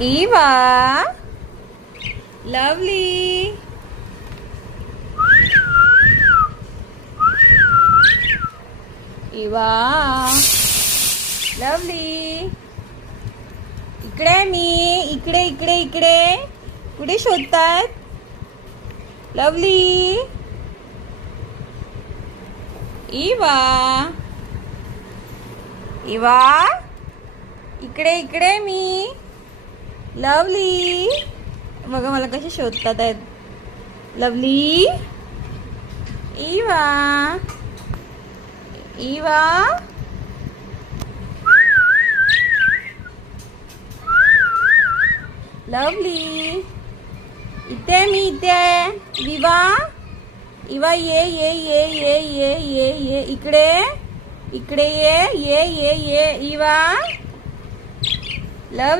Eva, lovely, Eva, lovely, इकडे मी, इकडे इकडे इकडे, कुठे शोधतायत? लवली, इवा, इवा, इकडे इकडे मी, लवली, बघा मला कसे शोधतात आहेत. लवली, इवा, इवा, लवली, इथे मी इथे. विवा, इवा ये ये ये ये ये ये ये इकडे इकडे ये ये ये ये इवा.